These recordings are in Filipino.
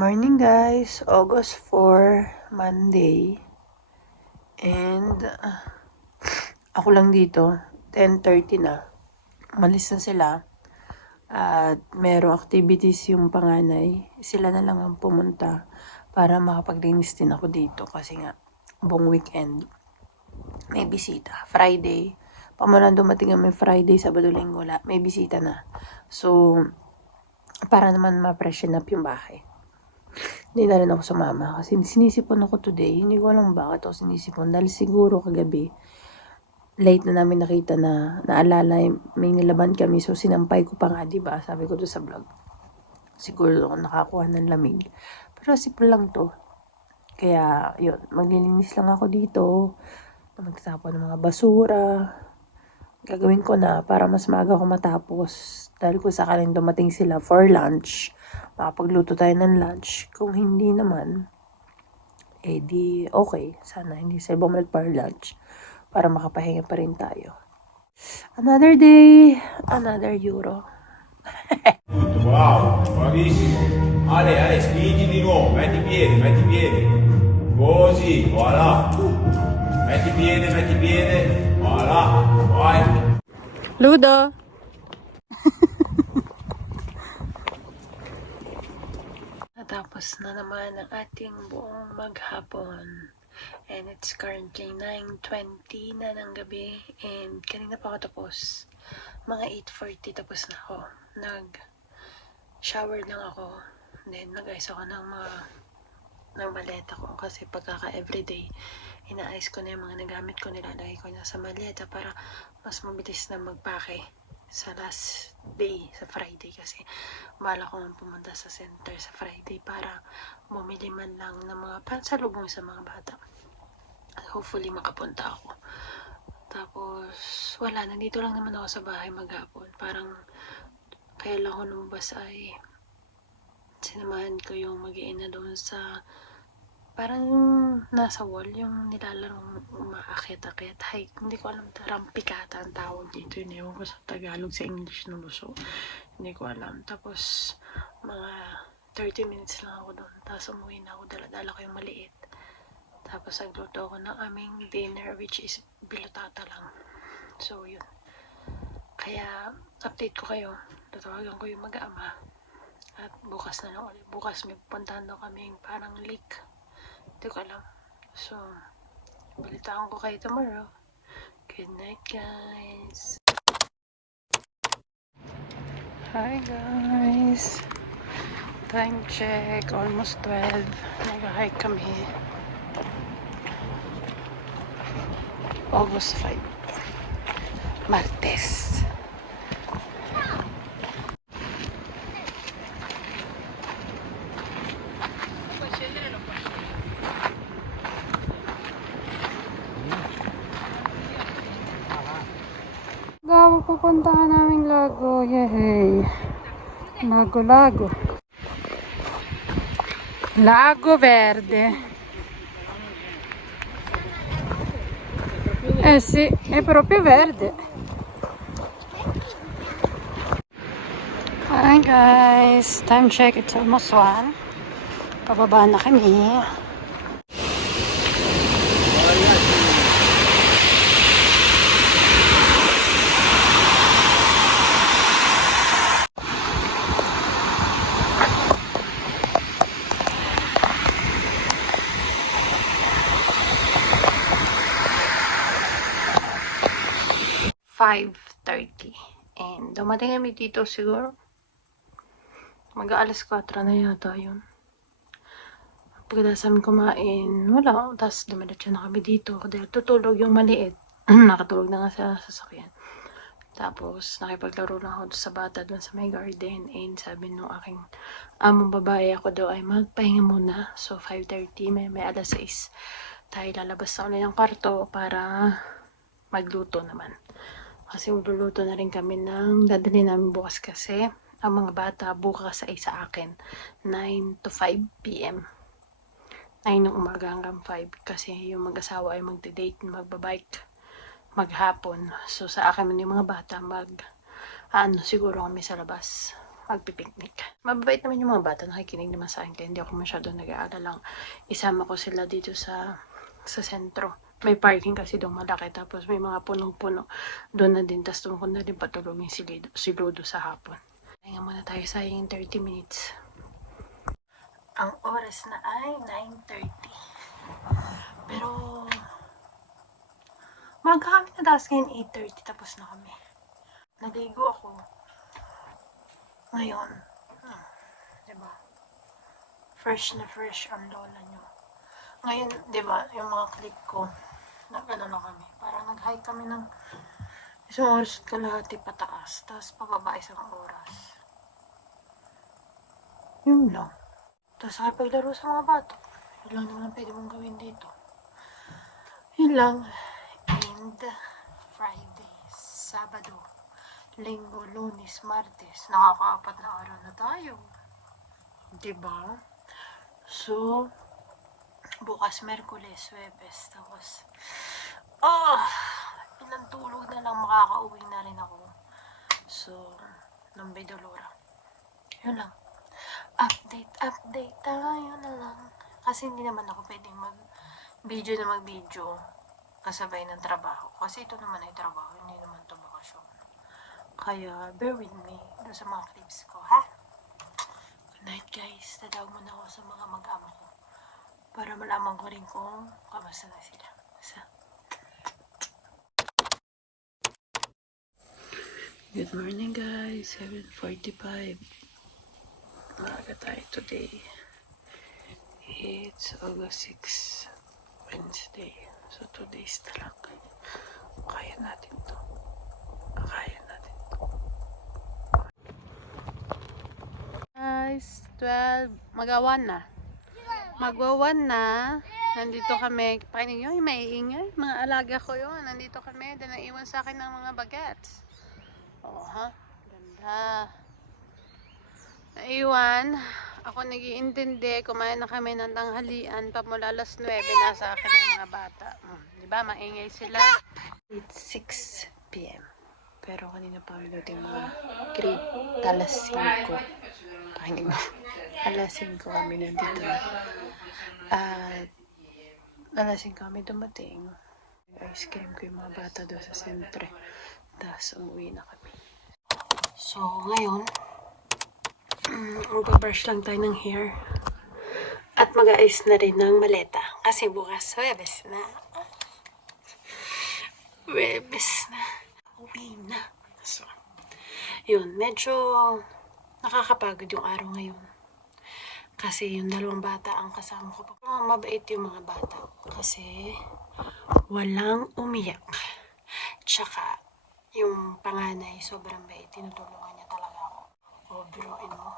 morning guys, August 4, Monday. And ako lang dito, 10:30 na. Malis na sila. At merong activities yung panganay. Sila na lang ang pumunta para makapaglinis din ako dito. Kasi nga, buong weekend, may bisita. Friday, pamulan dumating kami Friday, Sabado, Linggo, may bisita na. So, para naman ma-freshen up yung bahay. Hindi na rin ako sumama kasi sinisipon ako today. Hindi ko alam bakit ako sinisipon. Dahil siguro kagabi, late na namin nakita na naalala, may nilaban kami. So sinampay ko pa nga, diba? Sabi ko to sa vlog. Siguro ako nakakuha ng lamig. Pero simple lang to. Kaya yun, maglilinis lang ako dito. Magtatapon ng mga basura. Gagawin ko na para mas maaga ako matapos. Dahil kung sakaling dumating sila for lunch, makapagluto tayo ng lunch. Kung hindi naman, di okay. Sana hindi sila bumalik para lunch para makapahinga pa rin tayo. Another day, another euro. Bravo, bravissimo. Ale, spingi di nuovo, metti piede. Così, voilà. Metti piede, voilà. Vai. Ludo! Natapos na naman ang ating buong maghapon. And it's currently 9:20 na ng gabi. And kanina pa ako tapos. Mga 8:40 tapos na ako. Nag-shower lang ako. Then nag-ayos ako ng maleta ko. Kasi pagkaka-everyday, inaayos ko na yung mga nagamit ko, nilalagay ko na sa maleta para mas mabilis na magpake sa last day, sa Friday. Kasi bala ko nang pumunta sa center sa Friday para bumili man lang ng mga pansalubong sa mga bata. Hopefully makapunta ako. Tapos wala, nandito lang naman ako sa bahay maghapon. Parang kaya lang ako lumabas ay sinamahan ko yung mag-iina doon sa parang nasa wall yung nilalarong umaakit-akit. Hindi ko alam, rampikata ang tawag dito. Yun, ewan ko sa Tagalog, sa English no so hindi ko alam. Tapos mga 30 minutes lang ako doon. Tapos umuwi na ako, dala-dala ko yung maliit. Tapos nagluto ako ng aming dinner, which is bilotata lang. So yun, kaya update ko kayo. Tatawagan ko yung mag-ama. At bukas na lang ulit. Bukas may pupuntahan daw kaming parang lake. Hindi ko alam. So, balitaan ko kayo tomorrow. Good night, guys. Hi, guys. Time check. Almost 12. Nag-hike kami. August 5. Martes. Pupuntahan namin Lago. Yay! Lago. Lago Verde. Sì, è proprio verde. Hi guys, time check, it's almost 1. Pababa na kami. (5:30) and dumating kami dito siguro mag-aalas 4 na yata yun. Pagkatapos namin kumain, wala, tapos dumiretso na kami dito dahil tutulog yung maliit. Nakatulog na nga sa sasakyan. Tapos nakipaglaro lang ako sa bata doon sa may garden, and sabi nung aking among babae ako daw ay magpahinga muna. So 5:30, may alas 6 tayo lalabas na ulit ng kwarto para magluto naman. Kasi magluluto na rin kami ng dadali namin bukas kasi ang mga bata bukas ay sa akin 9 to 5 p.m. 9 ng umaga hanggang 5 kasi yung mag-asawa ay magde-date, magbabike maghapon. So sa akin yung mga bata siguro kami sa labas magpipiknik. Mababait naman yung mga bata, nakikinig naman sa akin, kaya hindi ako masyado nag-aalala. Isama ko sila dito sa sentro. May parking kasi doon malaki, tapos may mga punong-puno. Doon na din, tapos doon ko na din patulungin si Ludo sa hapon. Hinga muna tayo sa 30 minutes. Ang oras na ay 9:30. Pero, kami na taas ngayon 8:30, tapos na kami. Naligo ako. Ngayon, diba? Fresh na fresh ang lola nyo. Ngayon, diba, yung mga clip ko, nag-ano na kami. Parang nag-hike kami ng isang oras at kalahati pataas, tapos pababa isang oras. Yun lang. Tapos nakipaglaro sa mga bata. Yun lang naman pwede mong gawin dito. Yun lang. And Friday, Sabado, Linggo, Lunes, Martes. Nakaka-4 na araw na tayo. Diba? So, bukas Merkules, Webes. Tapos, ilang tulog na lang, makakauwi na rin ako. So, Nambay Dolora. Yun lang. Update tayo na lang. Kasi hindi naman ako pwedeng mag-video kasabay ng trabaho. Kasi ito naman ay trabaho, hindi naman ito bakasyon. Kaya, bear with me doon sa mga clips ko, ha? Good night, guys. Tatawag muna ako sa mga mag-ama ko para malaman ko rin kung kamusta na sila. Good morning, guys. 7:45. Maaga tayo today. It's August 6, Wednesday. So, 2 days na lang. Kaya natin to. Guys, 12. Mag-1 na. Mag-1 na. Nandito kami. Pakinig nyo, may iingay. Mga alaga ko yun. Nandito kami. Dahil naiwan sa akin ng mga bagets. Oo, ha? Ganda. Naiwan. Ako nag-iintindi. Kumain na kami ng tanghalian. Pamula alas 9. Nasa akin ng mga bata. Diba? Maingay sila. It's 6 p.m. Pero kanina pa kami dating mga grade. Alas 5. Pakinig mo. Alas 5 kami nandito na. At alas 5 kami dumating. Ice cream ko yung mga bata doon sa sentre. Tapos umuwi na kami. So, ngayon, mag-brush lang tayo ng hair. At mag-ayos na rin ng maleta. Kasi bukas, Webes na. Uwi na. So, yun. Medyo nakakapagod yung araw ngayon. Kasi yung 2 bata ang kasama ko. Mabait yung mga bata. Kasi walang umiyak. Tsaka, yung panganay, sobrang bait. Tinutulungan niya talaga ako. O, biruin mo.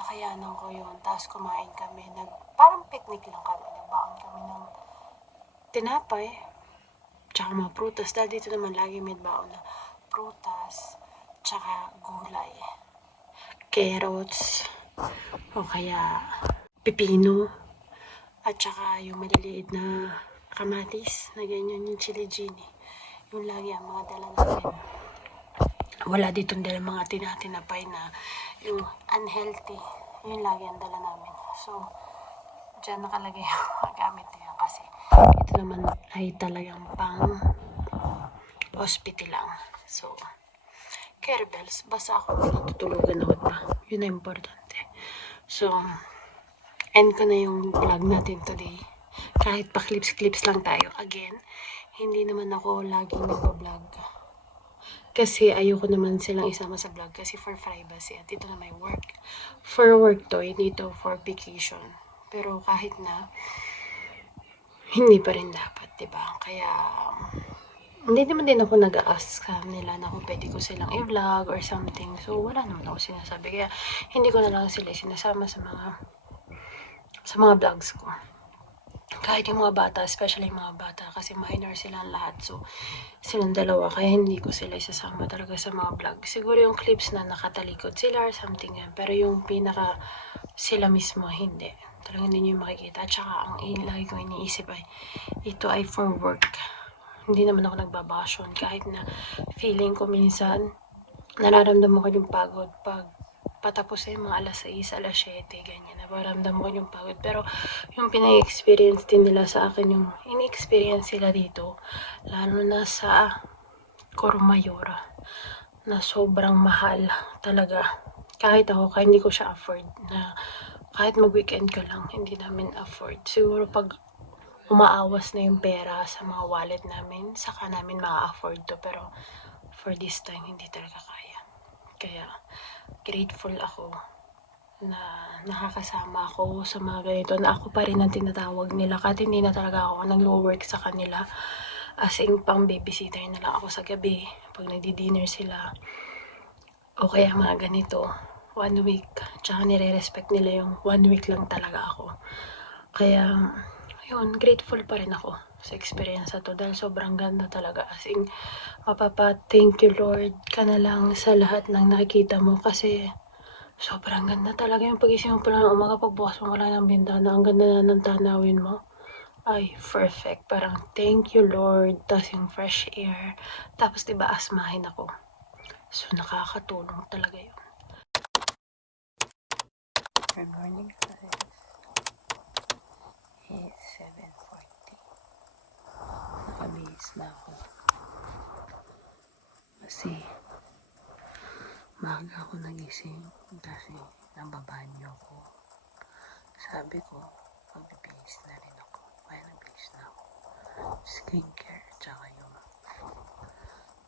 Nakayanan ko yun. Tapos kumain kami. Parang picnic lang kami. Nagbaon kami ng tinapay. Tsaka mga prutas. Dahil dito naman lagi may baon na prutas. Tsaka gulay. Carrots. O kaya pipino. At tsaka yung maliliit na kamatis. Na ganyan yung chili gini. Yung lagi ang mga dala namin. Wala ditong dala mga tinatinapay na yung unhealthy. Yung lagi ang dala namin. So, dyan nakalagay yung mga gamit niya. Kasi ito naman ay talagang pang hospital lang. So, kettlebells. Basta ako natutulugan ako pa. Yun na importante. So, end ko na yung vlog natin today. Kahit pa clips lang tayo. Again, hindi naman ako laging nagpa-vlog. Kasi ayoko naman silang isama sa vlog. Kasi for privacy. At ito na may work. For work to, hindi to for vacation. Pero kahit na, hindi pa rin dapat, diba? Kaya, hindi naman din ako nag-ask nila na kung pwede ko silang i-vlog or something. So, wala naman ako sinasabi. Kaya, hindi ko na lang sila sinasama sa mga vlogs ko. Kahit yung mga bata, especially yung mga bata, kasi minor silang lahat. So, silang dalawa, kaya hindi ko sila isasama talaga sa mga vlog. Siguro yung clips na nakatalikod sila or something yan. Pero yung pinaka sila mismo, hindi. Talagang hindi nyo yung makikita. At saka, ang lagi kong iniisip ay, ito ay for work. Hindi naman ako nagbabakasyon. Kahit na feeling ko minsan, nararamdaman ko yung pagod pag patapusin mga alas 6, alas 7, ganyan. Naparamdam ko yung pagod. Pero yung pinay-experience din nila sa akin, yung in-experience sila dito, lalo na sa Corumayora, na sobrang mahal talaga. Kahit ako, kahit hindi ko siya afford, na kahit mag-weekend ka lang, hindi namin afford. Siguro pag umaawas na yung pera sa mga wallet namin, saka namin ma-afford to. Pero for this time, hindi talaga kaya. Kaya grateful ako na nakakasama ako sa mga ganito, na ako pa rin ang tinatawag nila kahit hindi na talaga ako nag-work sa kanila. As in, pang babysitter na lang ako sa gabi pag nagdi-dinner sila. O kaya mga ganito, 1 week. Tsaka nire-respect nila yung 1 week lang talaga ako. Kaya, yun, grateful pa rin ako sa experience na to dahil sobrang ganda talaga. As in, thank you Lord ka na lang sa lahat ng nakikita mo kasi sobrang ganda talaga yung pag-isip mo pala ng umaga, pagbukas mo lang ng bintana, ang ganda na ng tanawin mo. Ay, perfect. Parang, thank you Lord. Tapos yung fresh air. Tapos diba, asmahin ako. So, nakakatulong talaga yun. Good morning guys. It's 7:40. Nakabihis na ako. Kasi, maaga ako nagising kasi nababanyo ako. Sabi ko, magbibihis na rin ako. Kaya nabihis na ako. Skincare, tsaka yung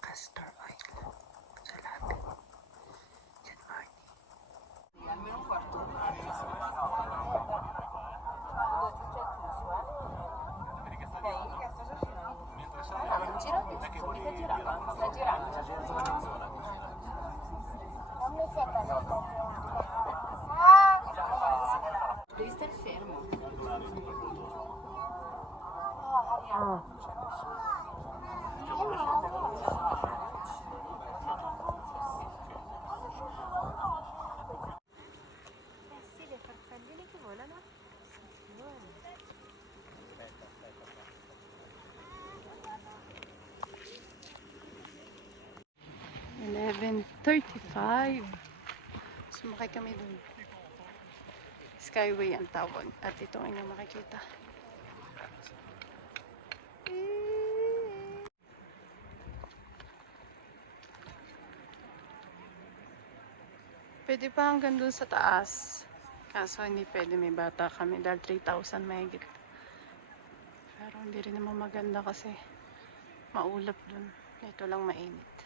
castor oil sa labi. Good morning. Devi stare fermo. Oh. Sì, le farfalline che volano. 11:35. Sumakay kami dun. Skyway ang tawag. At ito ang inyong makikita. Pwede pa hanggang dun sa taas. Kaso hindi pwede, may bata kami dahil 3,000 mahigit. Pero hindi rin naman maganda kasi maulap dun. Ito lang mainit.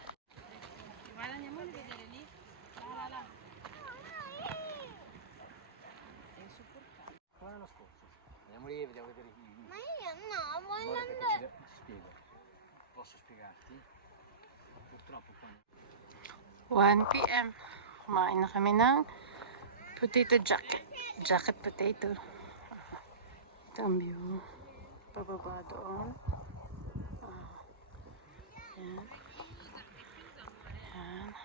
L'anno scorso. Andiamo lì e vediamo vedere i. Ma io no, voglio Guarda che andare. ti spiego. Posso spiegarti? Purtroppo quando. 1 p.m. Kumain na kami ng potato jacket. Jacket potato. Ito ang view. Pababa doon. Yan. Yan.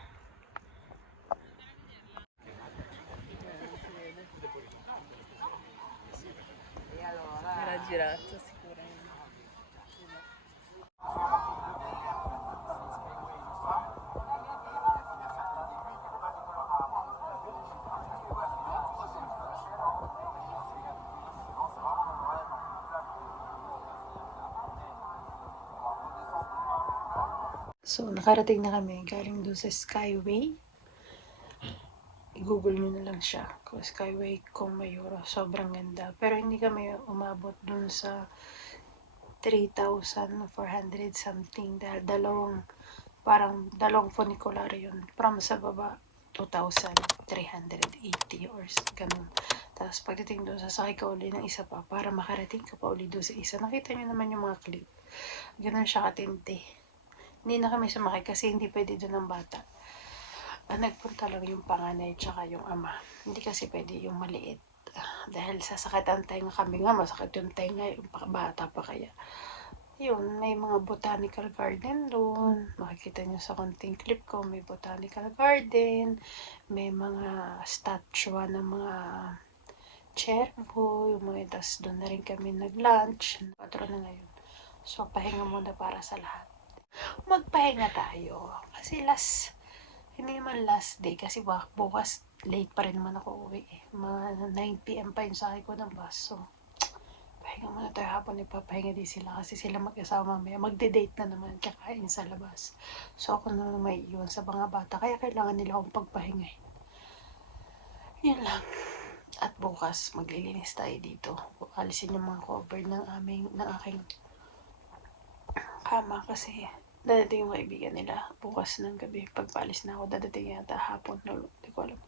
Era girato sicuramente. So, nakarating na kami. Galing doon sa Skyway. I-google nyo na lang siya. Kung Skyway Corumayora. Sobrang ganda. Pero hindi kami umabot doon sa 3,400 something. Dahil parang dalawang funicular yun. From sa baba, 2,380 or ganun. Tapos pagdating doon, sasakay ka uli ng isa pa para makarating ka pa uli doon sa isa. Nakita nyo naman yung mga clip. Ganun siya katinte. Hindi na kami sumakay kasi hindi pwede doon ang bata. Nagpunta lang yung panganay tsaka yung ama. Hindi kasi pwede yung maliit. Dahil sasakit ang tenga, kami nga masakit yung tenga, yung bata pa kaya. Yun, may mga botanical garden doon. Makikita nyo sa konting clip ko, may botanical garden, may mga statue ng mga cervo, yung mga tas doon na rin kami nag-lunch. 4 na ngayon. So, pahinga muna para sa lahat. Magpahinga tayo. Kasi hindi naman last day kasi bukas late pa rin naman ako uwi eh. Mga 9 p.m. pa yung sakay ko ng bus. So, pahinga muna tayo hapon. Ipapahinga din sila kasi sila mag-asawa mamaya. Magde-date na naman, kakain sa labas. So, ako na naman may iwan sa mga bata. Kaya kailangan nila akong pagpahinga eh. Yan lang. At bukas, maglilinis tayo dito. Alisin yung mga cover ng aking kama kasi dadating yung kaibigan nila bukas ng gabi. Pagpaalis na ako, dadating yata hapon. No, hindi ko alam.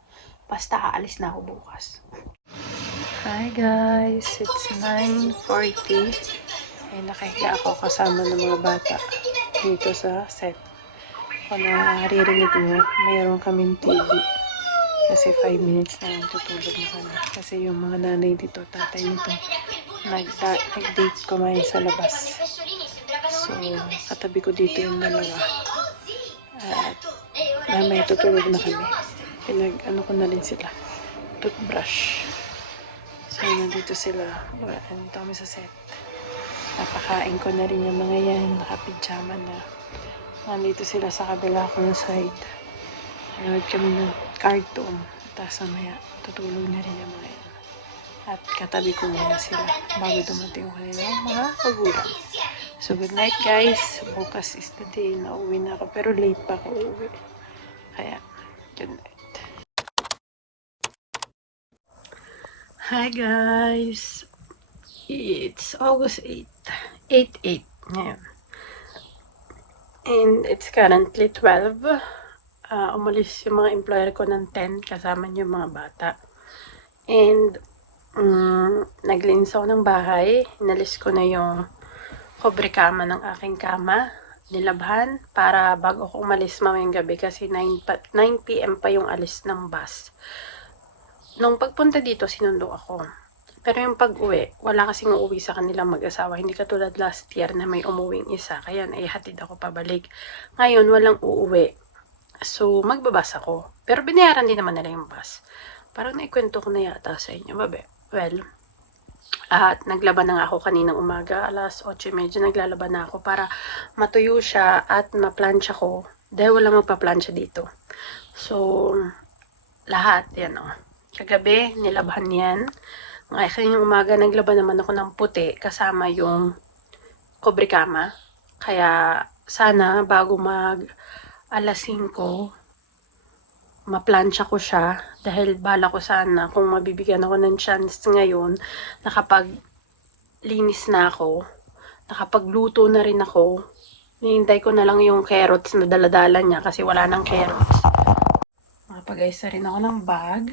Basta aalis na ako bukas. Hi guys! It's 9:40. Ay, nakahiga ako kasama ng mga bata dito sa set. Kung naririnig mo, mayroon kaming TV. Kasi 5 minutes na lang tutulog na kami. Kasi yung mga nanay dito, tatay nito, nag-date kumain sa labas. So, katabi ko dito yung dalawa. At mamaya tutulog na kami. Pinag-ano ko na rin sila. Toothbrush. So, nandito sila. Nandito kami sa set. Napakain ko na rin yung mga yan. Nakapijama na. Nandito sila sa kabila kong side. Nanood kami ng cartoon. Tapos mamaya, tutulog na rin yung mga yan. At katabi ko muna sila bago dumating ko kanilang mga magulang. So, good night guys. Bukas is the day na uwi na ako. Pero late pa ako uwi. Kaya, good night. Hi guys. It's August 8. 8/8 ngayon. And it's currently 12. Umalis yung mga employer ko ng 10 kasama yung mga bata. And naglinis ako ng bahay. Inalis ko na yung kobre kama ng aking kama. Nilabhan para bago ako umalis mamayang gabi kasi 9 p.m. pa yung alis ng bus. Nung pagpunta dito, sinundo ako. Pero yung pag-uwi, wala kasing uuwi sa kanilang mag-asawa. Hindi katulad last year na may umuwing isa. Kaya naihatid ako pabalik. Ngayon, walang uuwi. So, magbabas ako. Pero binayaran din naman nila yung bus. Parang naikwento ko na yata sa inyo, babe. Well, at naglaban na ako kaninang umaga. Alas 8:30 naglalaban na ako para matuyo siya at maplansya ko. Dahil wala magpaplansya dito. So, lahat, yan o. Kagabi, nilabhan yan. Ngayon, kaninang umaga, naglaban naman ako ng puti kasama yung kobre kama. Kaya, sana bago alas 5, maplansya ko siya dahil bala ko sana kung mabibigyan ako ng chance ngayon nakapag-linis na ako, nakapagluto na rin ako. Nihintay ko na lang yung carrots na daladala niya kasi wala nang carrots. Makapag-ayos na rin ako ng bag.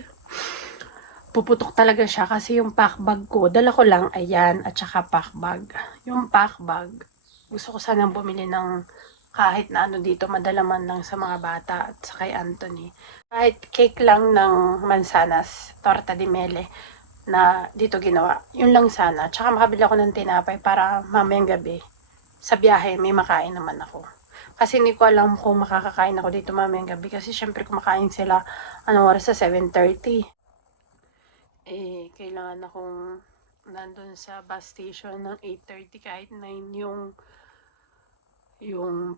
Puputok talaga siya kasi yung pack bag ko, dala ko lang, ayan, at saka pack bag. Yung pack bag, gusto ko sanang bumili ng kahit na ano dito, madala man lang sa mga bata at sa kay Anthony. Kahit cake lang ng mansanas, torta di mele, na dito ginawa. Yun lang sana. Tsaka makabili ako ng tinapay para mamayang gabi, sa biyahe, may makain naman ako. Kasi hindi ko alam kung makakakain ako dito mamayang gabi. Kasi syempre kumakain sila, anong oras sa 7:30. Kailangan akong nandun sa bus station ng 8:30 kahit 9 yung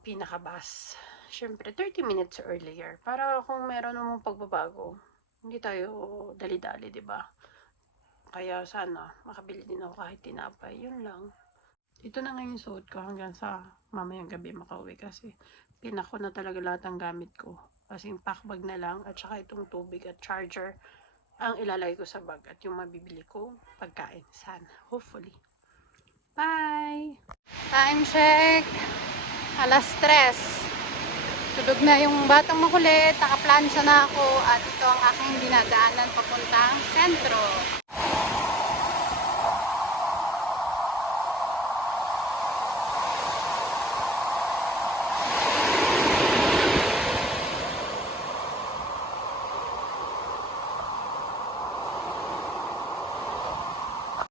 pinaka-bus. Syempre, 30 minutes earlier. Para kung meron namang pagbabago, hindi tayo dali-dali, diba? Kaya sana, makabili din ako kahit tinapay. Yun lang. Ito na nga yung suot ko hanggang sa mamayang gabi makauwi kasi pinako na talaga lahat ng gamit ko. Kasi yung packbag na lang at saka itong tubig at charger ang ilalagay ko sa bag at yung mabibili ko pagkain. Sana. Hopefully. Bye! Time check! Alas 3. Tulog na yung batang makulit. Nakaplansya na ako at ito ang aking dinadaanan papuntang sentro.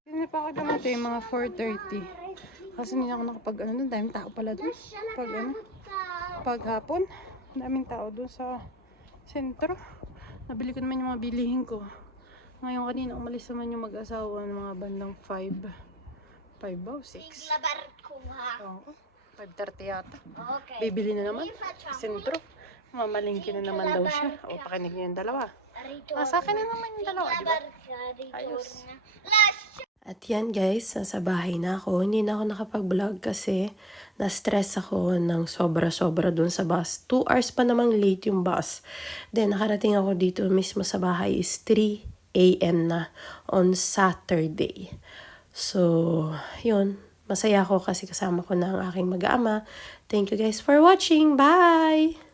Hindi pa ako dumating, mga 4:30. Kasi hindi ako nakapag ano, daming tao pala doon. Paghapon, daming tao doon sa sentro. Nabili ko naman yung mga bilihin ko. Ngayon kanina umalis naman yung mag-asawa ng mga bandang 5 ba o 6? Oo, 5:30 yata. Bibili na naman sa sentro. Mamalingki na naman daw siya. O, pakinig niyo yung dalawa. Sa akin na naman yung dalawa, di ba? Ayos. At yan guys, nasa bahay na ako. Hindi na ako nakapag-vlog kasi na-stress ako ng sobra-sobra dun sa bus. 2 hours pa namang late yung bus. Then nakarating ako dito mismo sa bahay is 3 a.m. na on Saturday. So, yun. Masaya ako kasi kasama ko na ang aking mag-ama. Thank you guys for watching. Bye!